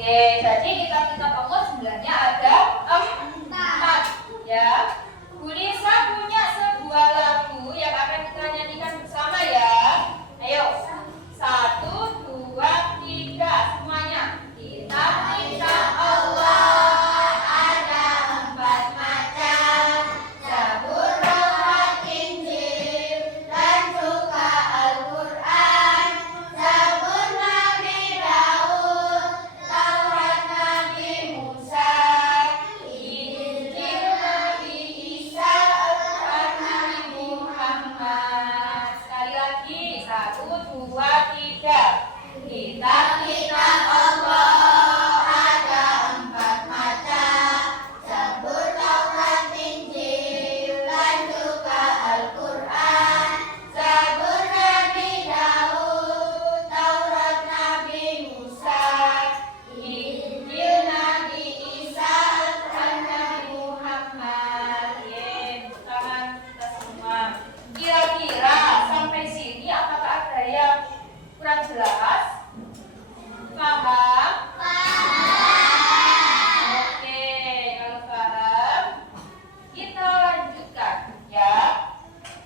Oke, jadi kitab-kitab Allah jumlahnya ada 4 ya. Bu Nisa punya sebuah lagu yang akan kita nyanyikan bersama ya. Ayo, 1, 2, 3 semuanya. Kitab-kitab Allah ada 4 macam, Zabur, Taurat, Injil, dan juga Al-Quran. Zabur Nabi Daud, Taurat Nabi Musa, Injil Nabi Isa, Al-Quran Nabi Muhammad. Sekali lagi, 1, 2, 3. Kitab-kitab Allah ada 4 macam, Zabur, Taurat, Injil, dan juga Al-Quran. Zabur Nabi Daud, Taurat Nabi Musa, Injil Nabi Isa, Al-Quran Nabi Muhammad. Tepuk tangan kita semua. Kira-kira sampai sini apakah ada yang kurang jelas? Paham? Oke, kalau paham, kita lanjutkan ya.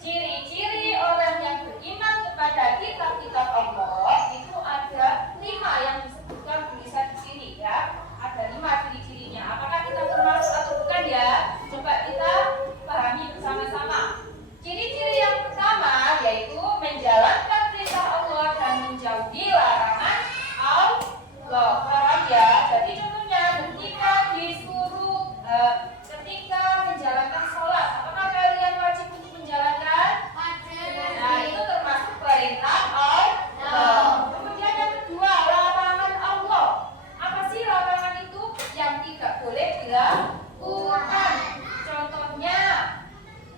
Ciri-ciri orang yang beriman kepada kitab-kitab Allah itu ada 5 yang disebutkan tulisan di sini ya. Ada 5 ciri-cirinya. Apakah kita termasuk atau bukan ya? Coba kita pahami bersama-sama. Ciri-ciri yang pertama yaitu menjalankan perintah Allah dan menjauhi larangan Allah. Paham ya? Jadi contohnya ketika disuruh ketika menjalankan sholat, apakah kalian wajib untuk menjalankan? Nah, itu termasuk perintah Allah. Kemudian yang kedua, larangan Allah. Apa sih larangan itu? Yang tidak boleh dilakukan. Contohnya,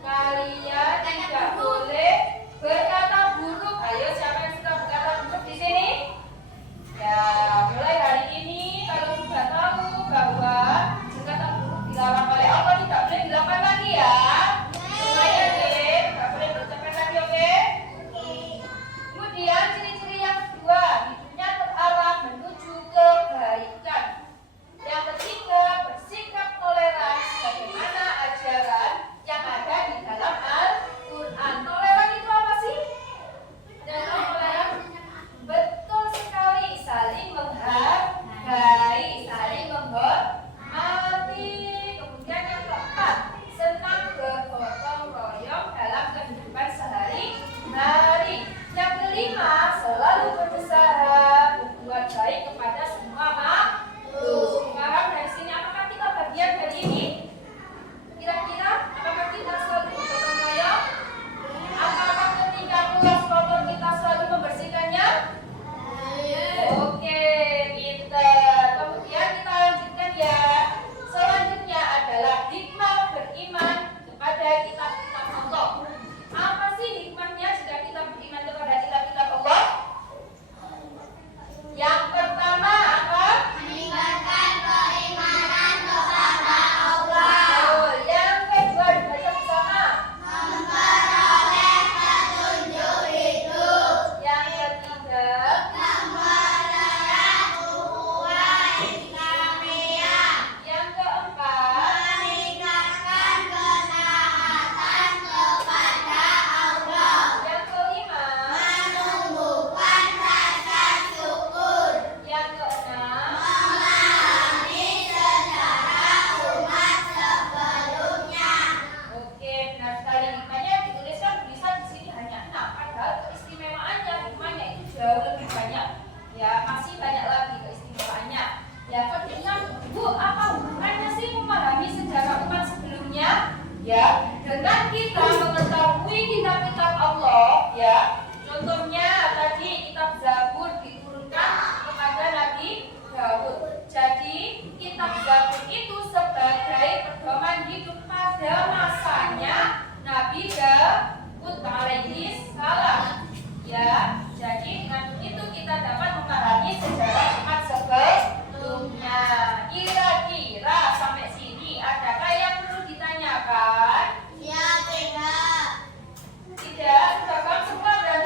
kalian tidak boleh berkata buruk. Ayo, siapa yang suka berkata buruk di sini? Ya, mulai hari ini kalau sudah tahu bahwa berkata buruk dilarang oleh Allah, tidak boleh dilakukan lagi ya. Supaya deh, tidak boleh berucapkan lagi, oke? Kemudian ciri-ciri yang kedua, hidupnya terarah menuju kebaikan. Yang ketiga, bersikap toleran sebagaimana ajaran yang ada di dalam Al-Quran. Toleran itu apa sih? Dan toleran betul sekali, saling menghargai, saling menghormati. Kemudian yang keempat, senang bergotong royong dalam kehidupan sehari-hari. Yang kelima, selalu berusaha berbuat baik kepada semua makhluk. Paham dari sini? Apakah kita bagian dari ini? Kira-kira apakah kita selalu bergotong royong? Apakah ketika kelas kotor kita selalu membersihkannya? Oke, pinter. Kemudian kita lanjutkan ya. Selanjutnya adalah hikmah beriman kepada kitab-kitab Allah. Apa sih hikmahnya jika kita beriman kepada kitab-kitab Allah? Yang pertama apa? Meningkatkan keimanan kepada Allah. Yang kedua dibaca bersama. Memperoleh petunjuk hidup. Yang ketiga, memelihara ukhuwah Islamiyah. Yang keempat, meningkatkan ketaatan kepada Allah. Yang kelima, menumbuhkan rasa syukur. Yang keenam, memahami sejarah umat sebelumnya. Oke, benar sekali. Hikmahnya dituliskan bisa di sini hanya 6. Padahal keistimewaannya hikmahnya itu jauh lebih banyak. Ya, masih banyak lagi keistimewaannya. Ya, keenam, Bu, apa hubungannya sih memahami sejarah umat sebelumnya? Ya, dengan kita mengetahui kitab-kitab Allah, ya. Contohnya tadi kitab Zabur diturunkan kepada Nabi Daud. Jadi, kitab Zabur itu sebagai pedoman hidup pada masanya Nabi Daud alaihi salam. Ya, jadi dengan begitu kita dapat memahami sejarah umat sebelumnya. Kira-kira sampai sini adakah yang perlu ditanyakan? Ya, tidak. Tidak, sudah paham semua berarti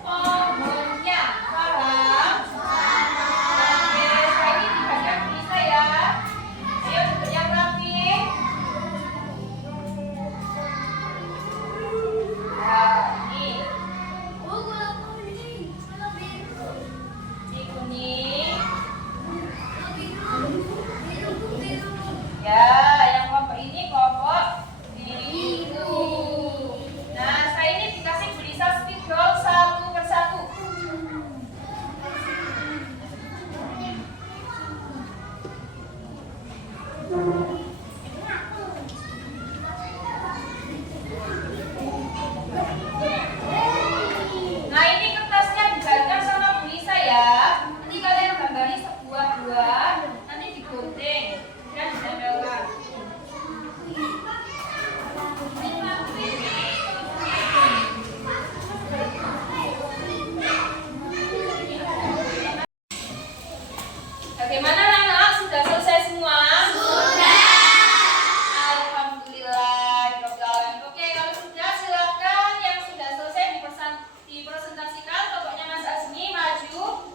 pohonnya. Paham? Oke, saya ini di bagian tulisan ya. Ayo duduk yang rapi. Nah, ini. Ini kuning. Ya, yang kelompok ini kelompok biru. Nah, saya ini dikasih gelisah spidol satu persatu. Nah, ini kertasnya dibaca sama Bu Lisa ya. Nanti kalian gambari sebuah buah, nanti digunting dan ditempelkan. Bagaimana anak-anak? Sudah selesai semua? Alhamdulillah. Oke, kalau sudah silakan yang sudah selesai dipresentasikan. Pokoknya Mas Azmi maju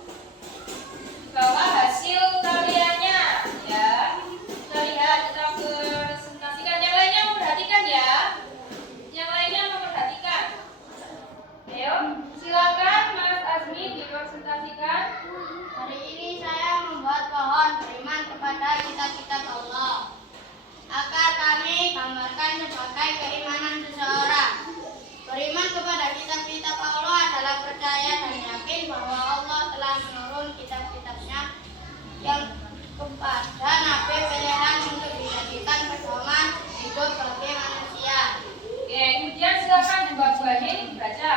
bawa hasil karyanya ya. Kita lihat, kita presentasikan. Yang lainnya memperhatikan ya. Yang lainnya memperhatikan. Ayo, silakan Mas Azmi dipresentasikan. Hari ini saya membuat pohon beriman kepada kitab-kitab Allah. Akan kami gambarkan sebagai keimanan seseorang. Beriman kepada kitab-kitab Allah adalah percaya dan yakin bahwa Allah telah menurun kitab-kitabnya yang kepada nabi pilihan untuk dijadikan pedoman hidup bagi manusia. Oke, kemudian silakan buah-buahnya ini dibaca.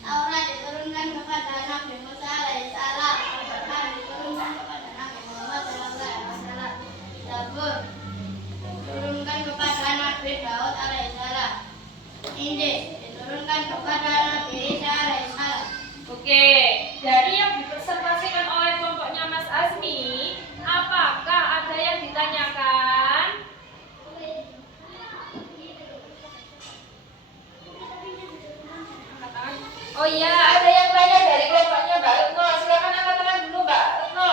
Taurat diturunkan kepada Nabi Musa alaihissalam, Al-Quran diturunkan kepada Nabi Muhammad SAW, Zabur diturunkan kepada Nabi Daud alaihissalam, Injil diturunkan kepada Nabi Isa alaihissalam. Oke, dari yang dipresentasikan oleh kelompoknya Mas Azmi, apakah ada yang ditanyakan? Oh iya, ada yang tanya dari kelompoknya Mbak Retno. Silakan angkat tangan dulu Mbak Retno.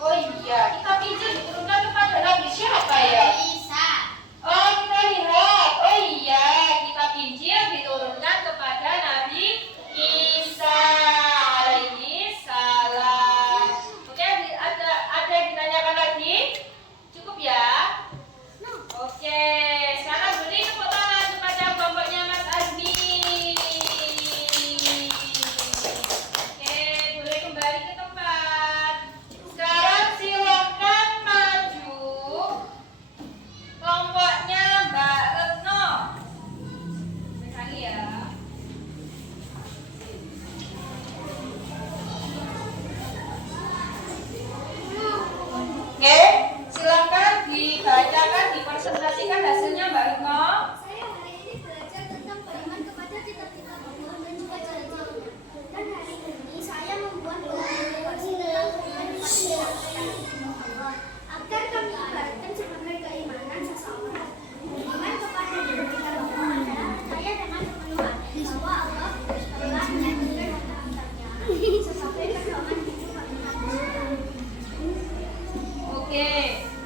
Oh iya, kitab Injil diturunkan kepada Nabi siapa ya? Isa. Oh, kita lihat. Oh iya, kitab Injil diturunkan kepada Nabi Isa alaihi salam. Oke, ada yang ditanyakan lagi? Cukup ya? Oke, sekarang beri tepuk tangan kepada kelompoknya Mas Azmi. Oke, boleh kembali ke tempat. Sekarang silakan maju kelompoknya Mbak Retno. Sekali ya. Oke, silakan dibacakan, dipresentasikan hasilnya Mbak Retno. Saya hari ini belajar tentang beriman kepada kitab-kitab Allah dan juga cara-caranya. Dan hari ini saya membuat presentasi tentang beriman kepada kitab-kitab Allah agar kami ibaratkan sebagai keimanan seseorang. Beriman kepada kitab-kitab Allah adalah percaya dengan kepenuhan bahwa Allah telah menjadikan kitab-kitabnya sebagai pedoman hidup bagi manusia. Oke,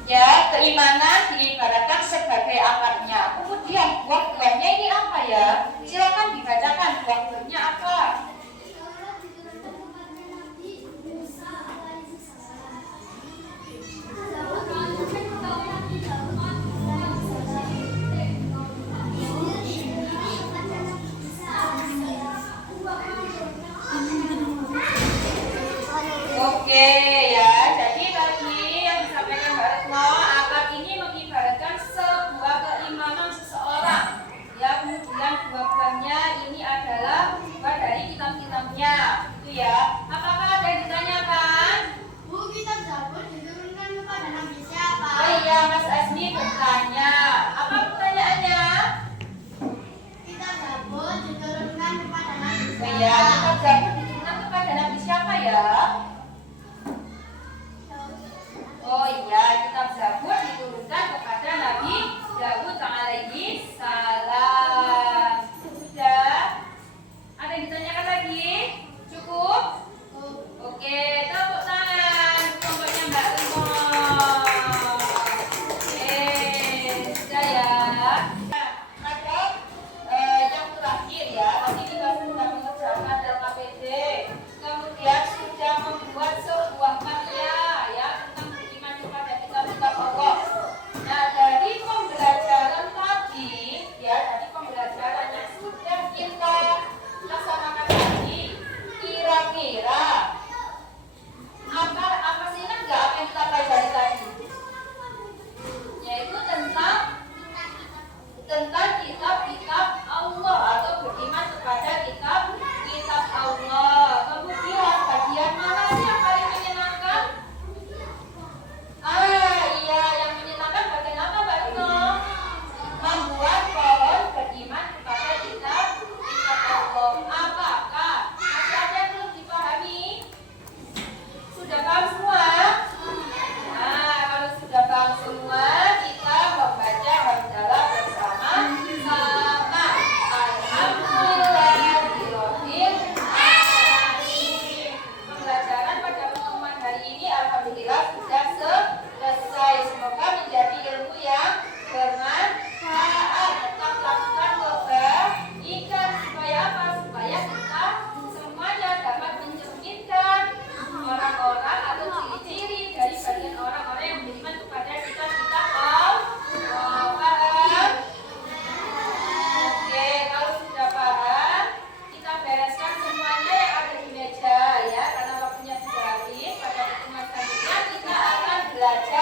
ya keimanan diibaratkan sebagai akarnya. Kemudian buah-buahnya ini apa ya? Silakan dibacakan buah-buahnya apa. Taurat diturunkan kepada Nabi Musa alaihissalam. Zabur diturunkan kepada Nabi Daud alaihissalam. Injil diturunkan kepada Nabi Isa alaihissalam. Oke ya, jadi tadi yang disampaikan Mbak Retno, akar ini mengibaratkan sebuah keimanan seseorang. Ya, kemudian buah-buahnya ini adalah buah dari belajar